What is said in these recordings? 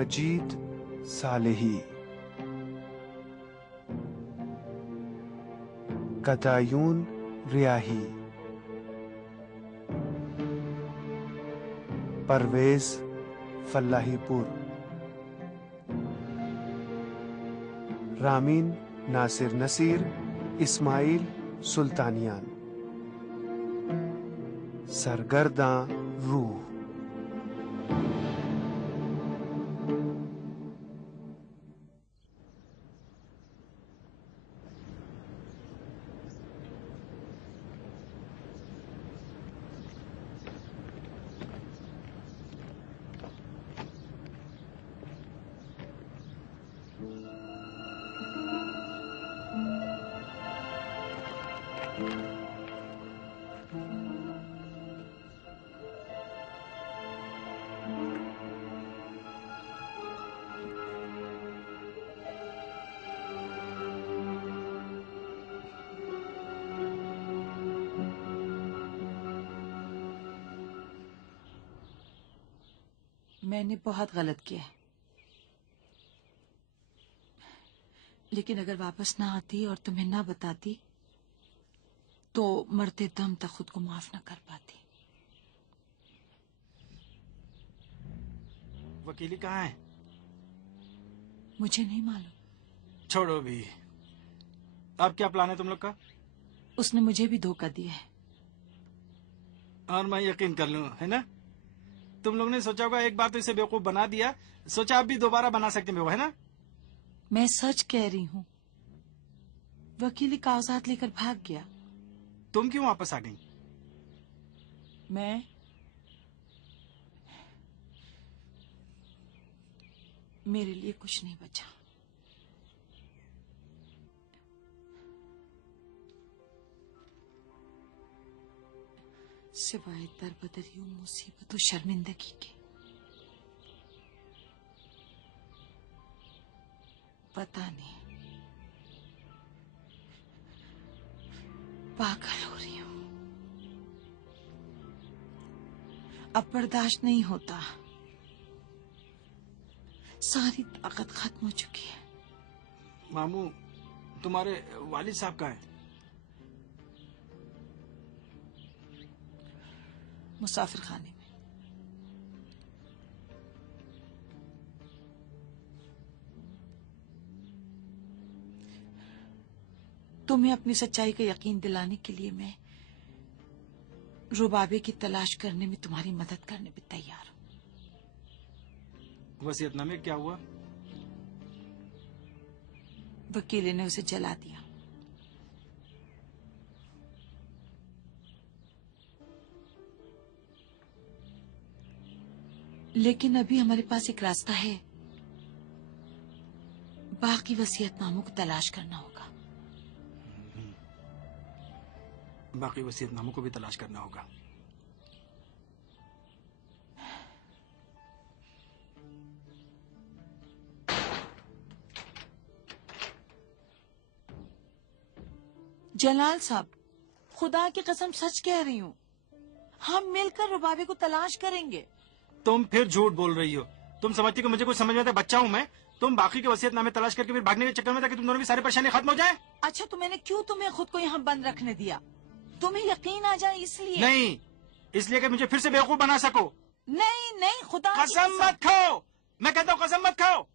मजीद Salehi, कदायून रियाही, Parvez फल्लाहीपुर, Ramin Nasir Naseer, Ismail सुल्तानियान, सरगर्दां रूह। मैंने बहुत गलत किया है, लेकिन अगर वापस ना आती और तुम्हें ना बताती तो मरते दम तक खुद को माफ ना कर पाती। वकीली कहाँ है? मुझे नहीं मालूम। छोड़ो भी। अब क्या प्लान है तुम लोग का? उसने मुझे भी धोखा दिया है। और मैं यकीन कर लूं, है ना? तुम लोग ने सोचा होगा एक बार तो इसे बेवकूफ बना दिया, सोचा अब भी दोबारा बना सकते हैं, है ना? मैं सच कह रही हूँ। वकीली कागजात लेकर भाग गया। तुम क्यों वापस आ गई? मैं मेरे लिए कुछ नहीं बचा। सिवाय दरबदरी मुसीबत और शर्मिंदगी के। पता नहीं, पागल हो रही हूँ। अब बर्दाश्त नहीं होता। सारी ताकत खत्म हो चुकी है। मामू, तुम्हारे वालिद साहब कहाँ हैं? मुसाफिर खाने में। तुम्हें अपनी सच्चाई का यकीन दिलाने के लिए मैं रुबाबे की तलाश करने में तुम्हारी मदद करने में तैयार हूँ। वसीयतनामे क्या हुआ? वकील ने उसे जला दिया। लेकिन अभी हमारे पास एक रास्ता है। बाकी वसीयतनामों को तलाश करना होगा। बाकी वसीयतनामों को भी तलाश करना होगा। जलाल साहब, खुदा की कसम सच कह रही हूँ, हम मिलकर रुबाबे को तलाश करेंगे। तुम फिर झूठ बोल रही हो। तुम समझती हो कि मुझे कुछ समझ में आता? बच्चा हूँ मैं। तुम बाकी के वसीयतनामे तलाश करके फिर भागने के चक्कर में ताकि तुम दोनों की सारी परेशानी खत्म हो जाए। अच्छा, तो मैंने क्यों तुम्हें खुद को यहाँ बंद रखने दिया? तुम्हें यकीन आ जाए इसलिए? नहीं, इसलिए कि मुझे फिर से बेवकूफ बना सको। नहीं नहीं, खुदा की कसम मत खाओ। मैं कहता हूँ कसम मत खाओ।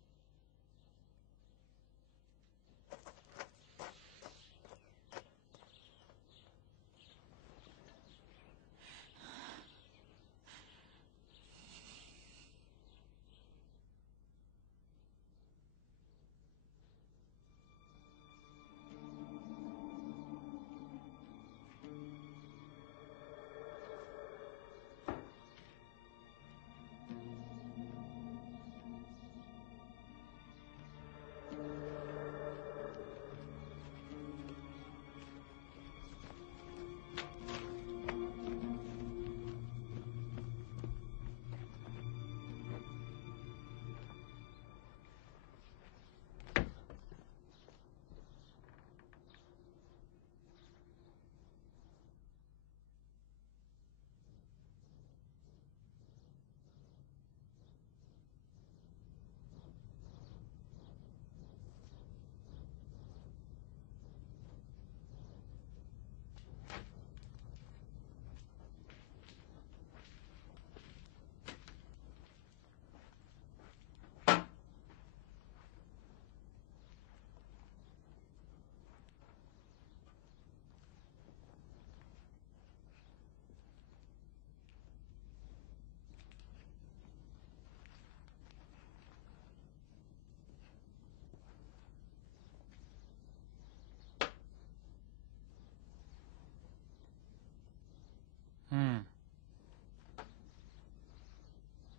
हम्म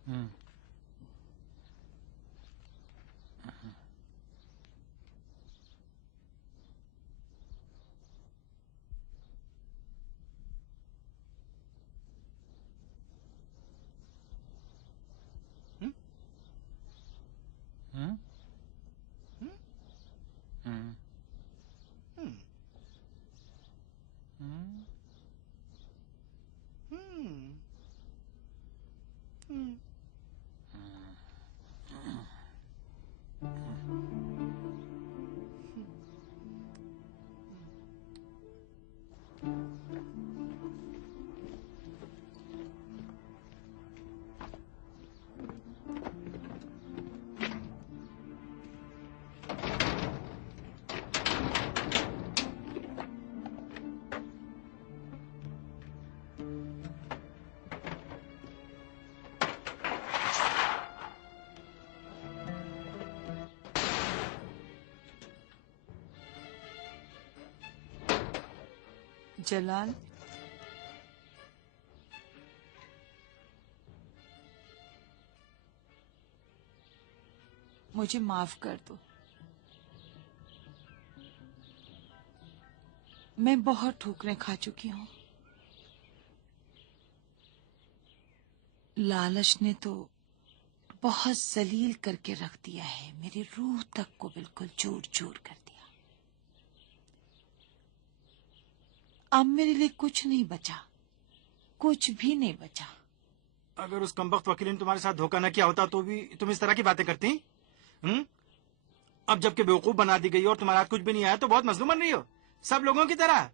हम्म हम्म? हम्म हम्म? हम्म हम्म? हम्म हम्म? हम्म? जलाल, मुझे माफ कर दो। मैं बहुत ठोकरें खा चुकी हूँ। लालच ने तो बहुत जलील करके रख दिया है, मेरी रूह तक को बिल्कुल चूर चूर कर दिया। अब मेरे लिए कुछ नहीं बचा, कुछ भी नहीं बचा। अगर उस कमबख्त वकील ने तुम्हारे साथ धोखा न किया होता तो भी तुम इस तरह की बातें करती? अब जबकि बेवकूफ बना दी गई और तुम्हारे हाथ कुछ भी नहीं आया तो बहुत मजलूम बन रही हो, सब लोगों की तरह।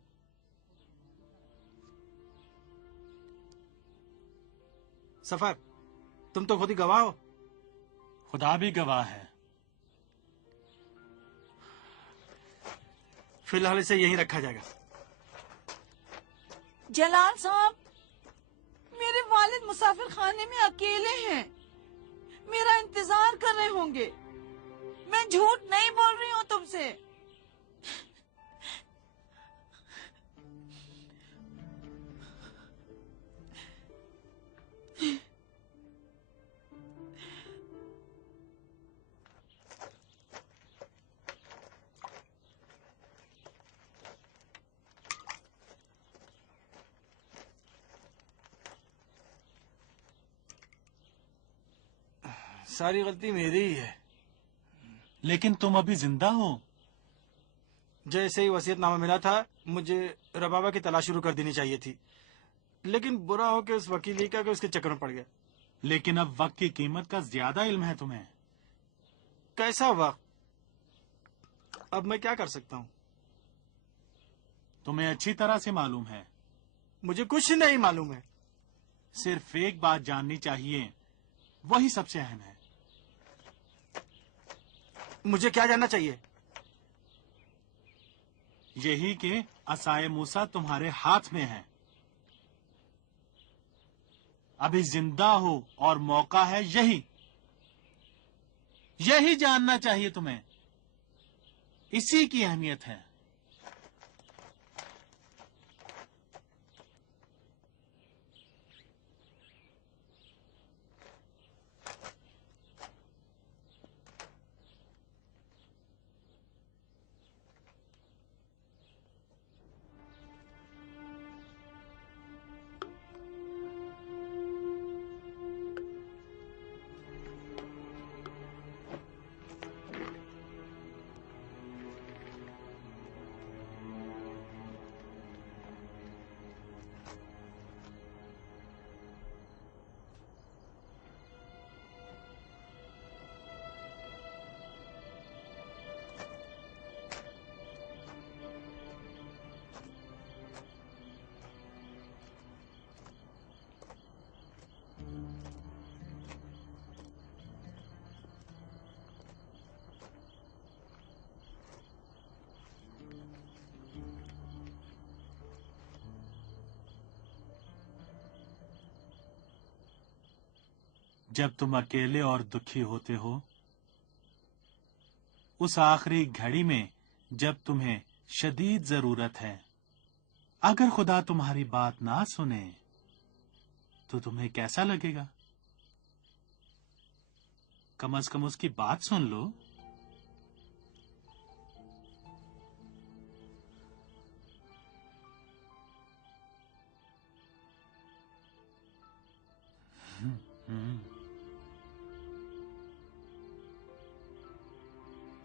सफर, तुम तो खुद ही गवाह हो। खुदा भी गवाह है। फिलहाल इसे यहीं रखा जाएगा। जलाल साहब, मेरे वालिद मुसाफिर खाने में अकेले हैं, मेरा इंतजार कर रहे होंगे। मैं झूठ नहीं बोल रही हूँ तुमसे। सारी गलती मेरी ही है। लेकिन तुम अभी जिंदा हो। जैसे ही वसीयतनामा मिला था मुझे रबाबा की तलाश शुरू कर देनी चाहिए थी, लेकिन बुरा हो कि उस वकील का उसके चक्कर में पड़ गया। लेकिन अब वक्त की कीमत का ज्यादा इल्म है तुम्हें। कैसा वक्त? अब मैं क्या कर सकता हूँ? तुम्हें अच्छी तरह से मालूम है। मुझे कुछ नहीं मालूम है। सिर्फ एक बात जाननी चाहिए, वही सबसे अहम है। मुझे क्या जानना चाहिए? यही कि असाए मूसा तुम्हारे हाथ में है। अभी जिंदा हो और मौका है यही जानना चाहिए तुम्हें। इसी की अहमियत है। जब तुम अकेले और दुखी होते हो, उस आखिरी घड़ी में जब तुम्हें शदीद जरूरत है, अगर खुदा तुम्हारी बात ना सुने तो तुम्हें कैसा लगेगा? कम से कम उसकी बात सुन लो।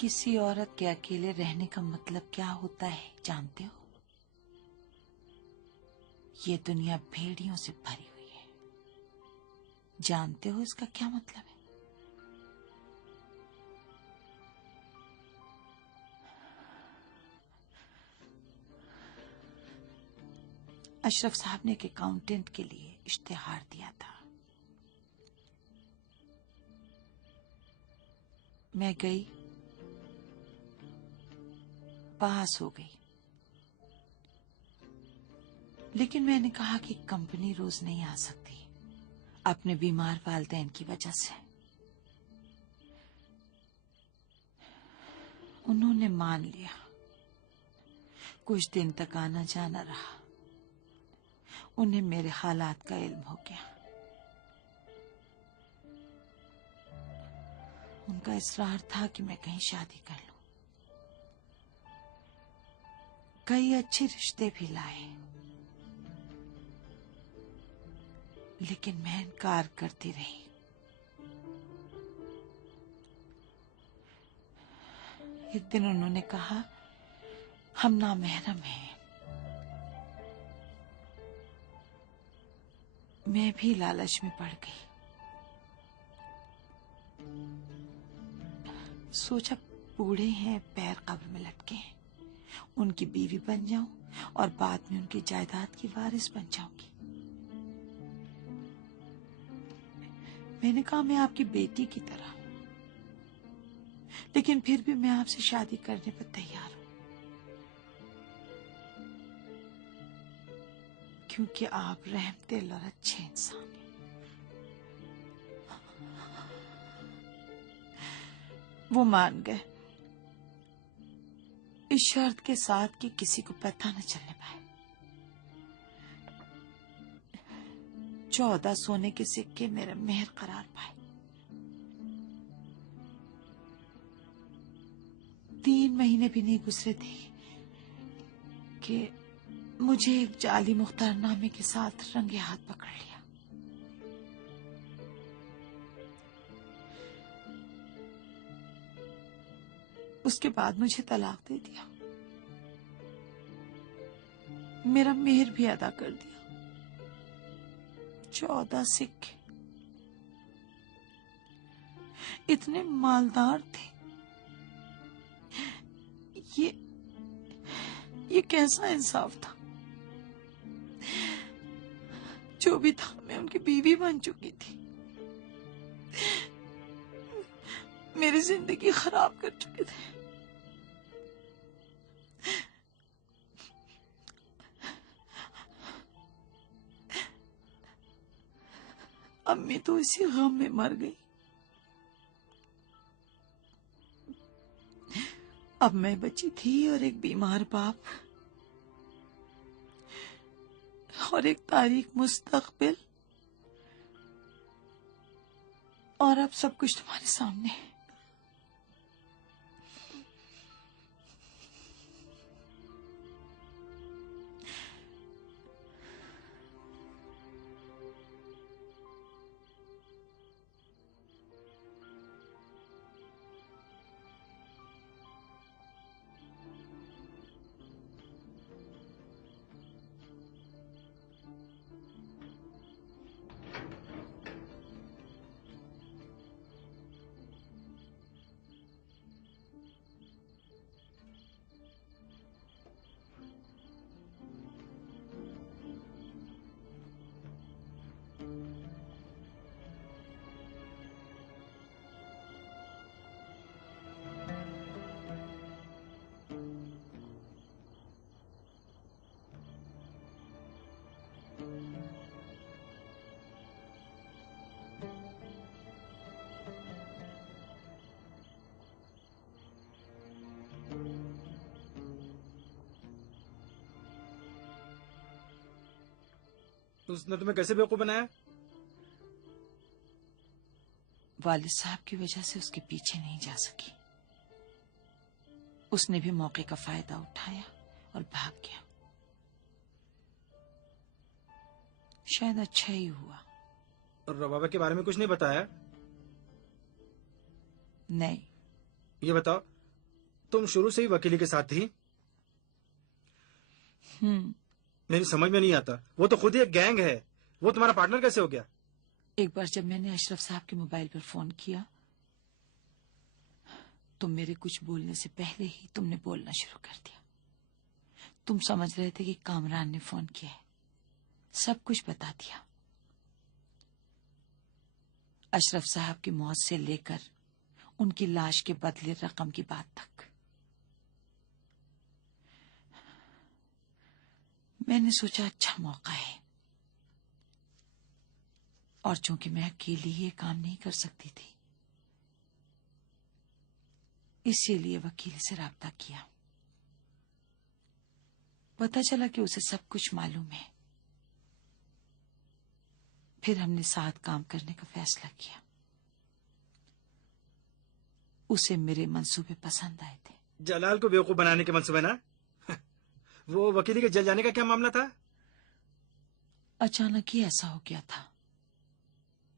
किसी औरत के अकेले रहने का मतलब क्या होता है जानते हो? ये दुनिया भेड़ियों से भरी हुई है। जानते हो इसका क्या मतलब है? अशरफ साहब ने एक अकाउंटेंट के लिए इश्तिहार दिया था। मैं गई, पास हो गई, लेकिन मैंने कहा कि कंपनी रोज नहीं आ सकती अपने बीमार वालिदैन की वजह से। उन्होंने मान लिया। कुछ दिन तक आना जाना रहा। उन्हें मेरे हालात का इल्म हो गया। उनका इसरार था कि मैं कहीं शादी कर लूं। कई अच्छे रिश्ते भी लाए, लेकिन मैं इनकार करती रही। एक दिन उन्होंने कहा, हम नामहरम हैं। मैं भी लालच में पड़ गई। सोचा बूढ़े हैं, पैर कब्र में लटके हैं, उनकी बीवी बन जाऊं और बाद में उनकी जायदाद की वारिस बन जाऊंगी। मैंने कहा मैं आपकी बेटी की तरह हूं, लेकिन फिर भी मैं आपसे शादी करने पर तैयार हूं, क्योंकि आप रहमदिल और अच्छे इंसान हैं। वो मान गए, इस शर्त के साथ कि किसी को पता न चलने पाए। 14 सोने के सिक्के मेरे मेहर करार पाए। 3 महीने भी नहीं गुजरे थे कि मुझे एक जाली मुख्तारनामे के साथ रंगे हाथ पकड़ लिया। उसके बाद मुझे तलाक दे दिया। मेरा मेहर भी अदा कर दिया। 14 सिक्के। इतने मालदार थे। ये कैसा इंसाफ था? जो भी था, मैं उनकी बीवी बन चुकी थी। मेरी जिंदगी खराब कर चुके थे। अम्मी तो इसी गम में मर गई। अब मैं बची थी और एक बीमार बाप और एक तारीख मुस्तकबिल, और अब सब कुछ तुम्हारे सामने है। उसने तुम्हें कैसे बेवकूफ बनाया? वालिद साहब की वजह से उसके पीछे नहीं जा सकी। उसने भी मौके का फायदा उठाया और भाग गया। शायद अच्छा ही हुआ। और रबाबा के बारे में कुछ नहीं बताया? नहीं। ये बताओ, तुम शुरू से ही वकीली के साथ थी? मेरी समझ में नहीं आता, वो तो खुद ही एक गैंग है, वो तुम्हारा पार्टनर कैसे हो गया? एक बार जब मैंने अशरफ साहब के मोबाइल पर फोन किया तो मेरे कुछ बोलने से पहले ही तुमने बोलना शुरू कर दिया। तुम समझ रहे थे कि कामरान ने फोन किया है, सब कुछ बता दिया। अशरफ साहब की मौत से लेकर उनकी लाश के बदले रकम की बात तक। मैंने सोचा अच्छा मौका है, और चूंकि मैं अकेली ये काम नहीं कर सकती थी, इसीलिए वकील से राब्ता किया। पता चला कि उसे सब कुछ मालूम है। फिर हमने साथ काम करने का फैसला किया। उसे मेरे मंसूबे पसंद आए थे। जलाल को बेवकूफ बनाने के मंसूबे ना? वो वकीली के जल जाने का क्या मामला था? अचानक ही ऐसा हो गया था,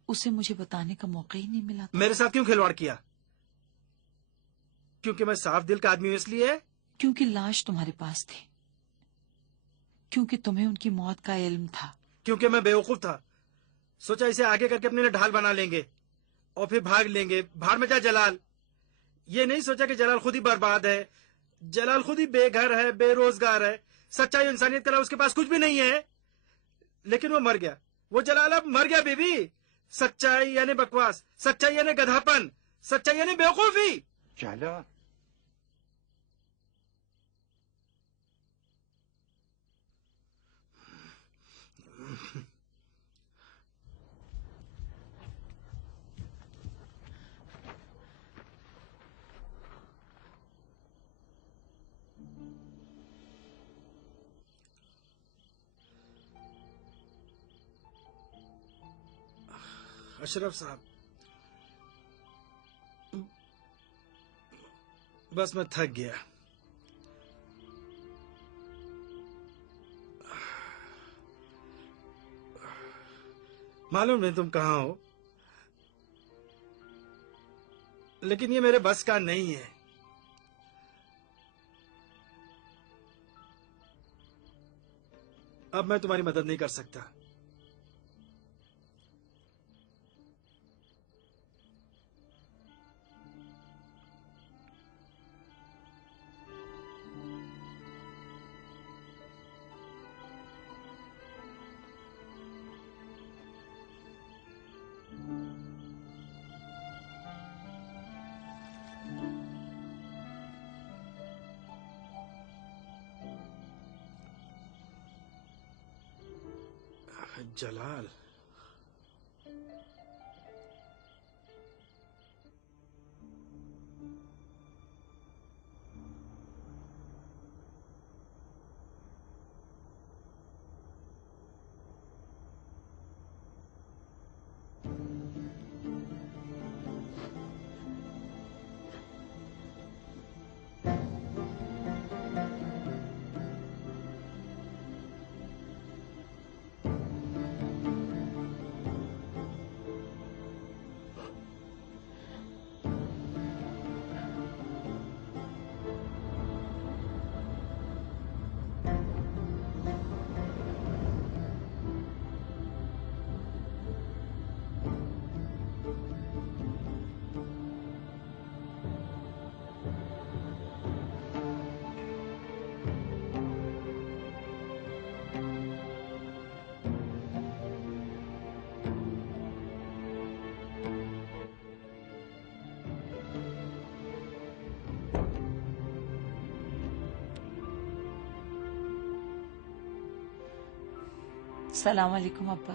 उसे मुझे बताने का मौका ही नहीं मिला था। मेरे साथ क्यों खिलवाड़ किया? क्योंकि मैं साफ दिल का आदमी हूं इसलिए? क्योंकि लाश तुम्हारे पास थी, क्योंकि तुम्हें उनकी मौत का इल्म था। क्योंकि मैं बेवकूफ था। सोचा इसे आगे करके अपने लिए ढाल बना लेंगे और फिर भाग लेंगे। भाड़ में जा जलाल। ये नहीं सोचा कि जलाल खुद ही बर्बाद है, जलाल खुद ही बेघर है, बेरोजगार है, सच्चाई इंसानियत के अलावा उसके पास कुछ भी नहीं है। लेकिन वो मर गया, वो जलाल अब मर गया बीबी। सच्चाई यानी बकवास, सच्चाई यानी गधापन, सच्चाई यानी बेवकूफी। चलो अशरफ साहब, बस मैं थक गया। मालूम नहीं तुम कहाँ हो, लेकिन ये मेरे बस का नहीं है। अब मैं तुम्हारी मदद नहीं कर सकता। जलाल, सलाम वालेकुम अब्बा।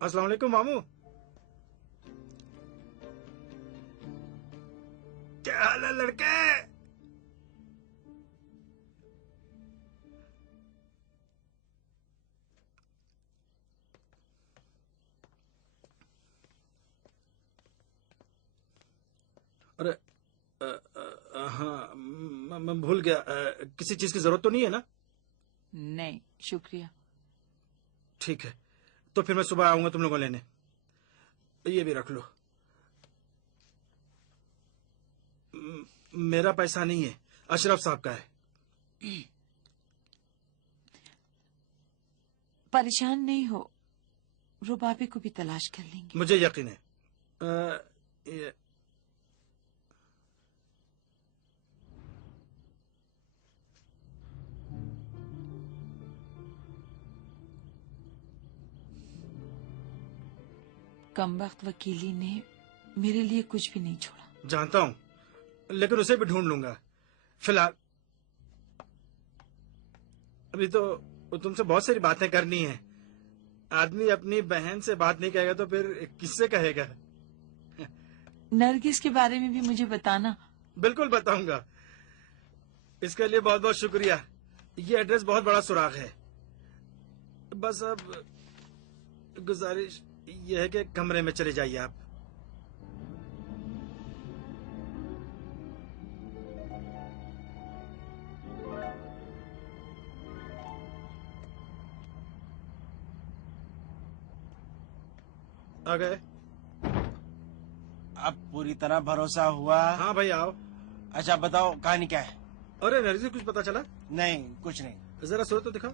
अस्सलाम वालेकुम मामू। क्या हाल है लड़के? अरे हाँ, मैं भूल गया। किसी चीज की जरूरत तो नहीं है ना? नहीं शुक्रिया। ठीक है, तो फिर मैं सुबह आऊंगा तुम लोगों को लेने। ये भी रख लो। मेरा पैसा नहीं है, अशरफ साहब का है। परेशान नहीं हो, रुबाबे को भी तलाश कर लेंगे। मुझे यकीन है। ये कमबख्त वकीली ने मेरे लिए कुछ भी नहीं छोड़ा। जानता हूं, लेकिन उसे भी ढूंढ लूंगा। फिलहाल अभी तो तुमसे बहुत सारी बातें करनी है। आदमी अपनी बहन से बात नहीं कहेगा तो फिर किससे कहेगा? नरगिस के बारे में भी मुझे बताना। बिल्कुल बताऊंगा। इसके लिए बहुत बहुत शुक्रिया। ये एड्रेस बहुत बड़ा सुराग है। बस अब गुजारिश यह है कि कमरे में चले जाइए आप। आ गए? अब पूरी तरह भरोसा हुआ? हाँ भाई आओ। अच्छा बताओ कहानी क्या है? अरे नरगिस कुछ पता चला? नहीं कुछ नहीं। जरा सूरत तो दिखाओ।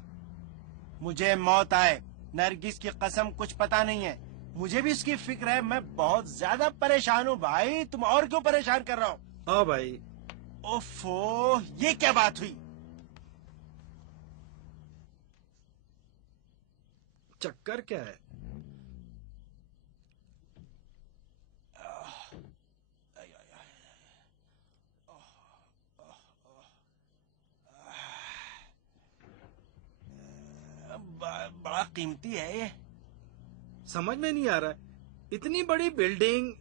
मुझे मौत आए, नरगिस की कसम कुछ पता नहीं है। मुझे भी इसकी फिक्र है। मैं बहुत ज्यादा परेशान हूँ भाई। तुम और क्यों परेशान कर रहा हो? आओ भाई। ओफो, ये क्या बात हुई? चक्कर क्या है? बड़ा कीमती है ये। समझ में नहीं आ रहा है। इतनी बड़ी बिल्डिंग,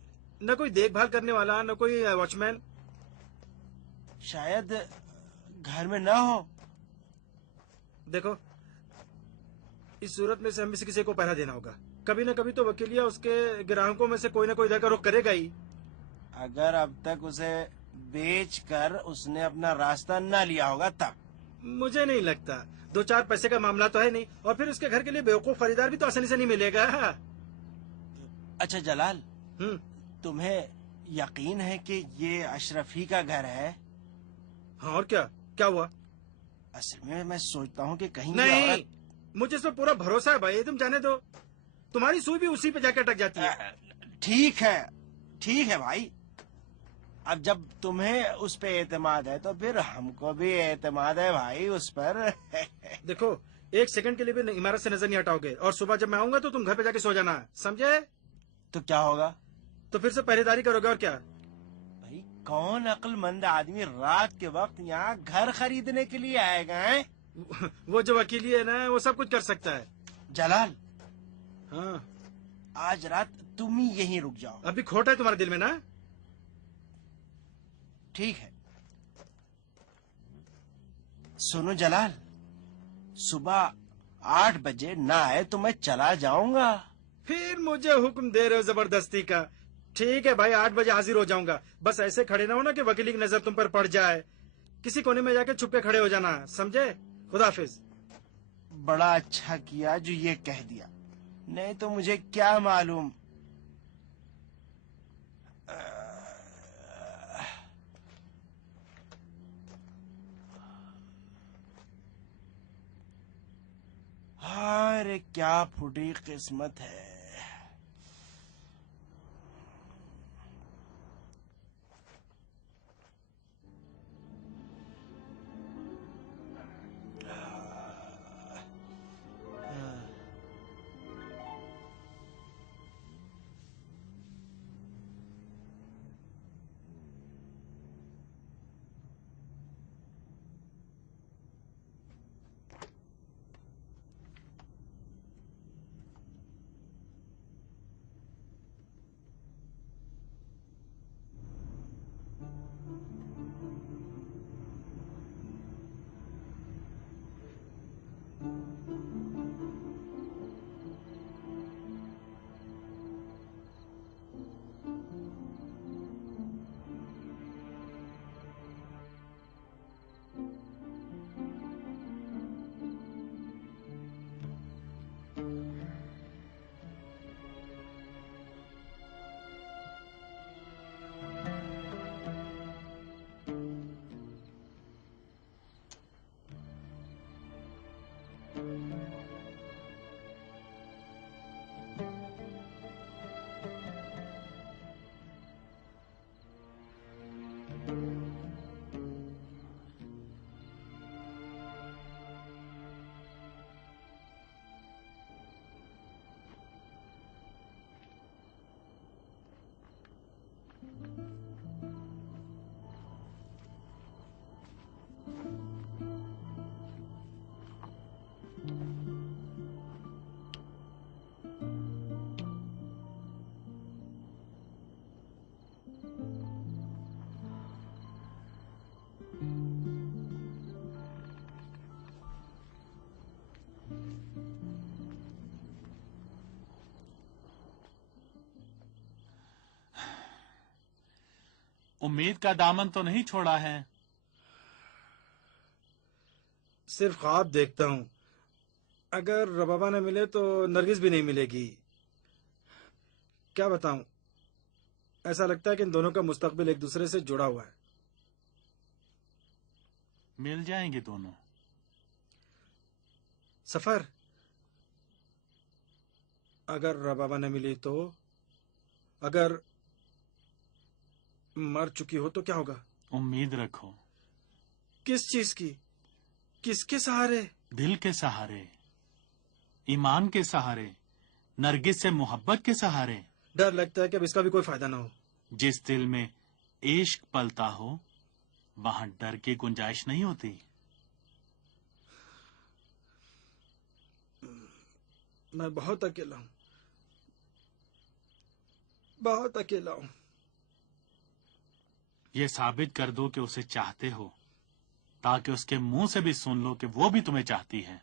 न कोई देखभाल करने वाला, न कोई वॉचमैन। शायद घर में ना हो। देखो, इस सूरत में से हम से किसी को पहरा देना होगा। कभी न कभी तो वकीलिया उसके ग्राहकों में से कोई ना कोई इधर का रुख करेगा ही। अगर अब तक उसे बेचकर उसने अपना रास्ता न लिया होगा तब। मुझे नहीं लगता। 2-4 पैसे का मामला तो है नहीं, और फिर उसके घर के लिए बेवकूफ खरीदार भी तो आसानी से नहीं मिलेगा। अच्छा जलाल, हम्म। तुम्हें यकीन है कि ये अशरफी का घर है? हाँ और क्या? क्या हुआ? असल में मैं सोचता हूँ कि कहीं नहीं, मुझे इस पर पूरा भरोसा है भाई। तुम जाने दो, तुम्हारी सुई भी उसी पे जाके अटक जाती है। ठीक है भाई। अब जब तुम्हें उस पे एतमाद है तो फिर हमको भी एतमाद है भाई उस पर। देखो, 1 सेकंड के लिए भी इमारत से नजर नहीं हटाओगे, और सुबह जब मैं आऊंगा तो तुम घर पे जाके सो जाना, समझे? तो क्या होगा? तो फिर से पहरेदारी करोगे, और क्या। भाई कौन अक्लमंद आदमी रात के वक्त यहाँ घर खरीदने के लिए आएगा है? वो जो वकीली है ना, वो सब कुछ कर सकता है। जलाल, हाँ, आज रात तुम ही यहीं रुक जाओ। अभी खोट है तुम्हारे दिल में ना? ठीक है। सुनो जलाल, सुबह 8 बजे ना आए तो मैं चला जाऊंगा। फिर मुझे हुक्म दे रहे हो जबरदस्ती का? ठीक है भाई, 8 बजे हाजिर हो जाऊंगा। बस ऐसे खड़े ना हो ना कि वकीली की नजर तुम पर पड़ जाए। किसी कोने में जाके छुप के खड़े हो जाना, समझे? खुदा हाफिज। बड़ा अच्छा किया जो ये कह दिया, नहीं तो मुझे क्या मालूम। अरे क्या फूटी किस्मत है। उम्मीद का दामन तो नहीं छोड़ा है। सिर्फ ख्वाब देखता हूँ। अगर रबाबा न मिले तो नरगिस भी नहीं मिलेगी। क्या बताऊं, ऐसा लगता है कि इन दोनों का मुस्तकबिल एक दूसरे से जुड़ा हुआ है। मिल जाएंगे दोनों। सफर, अगर रबाबा न मिली तो, अगर मर चुकी हो तो क्या होगा? उम्मीद रखो। किस चीज की? किसके सहारे? दिल के सहारे, ईमान के सहारे, नरगिस से मोहब्बत के सहारे। डर लगता है कि अब इसका भी कोई फायदा ना हो। जिस दिल में इश्क पलता हो वहां डर की गुंजाइश नहीं होती। मैं बहुत अकेला हूं, बहुत अकेला हूं। ये साबित कर दो कि उसे चाहते हो, ताकि उसके मुंह से भी सुन लो कि वो भी तुम्हें चाहती है।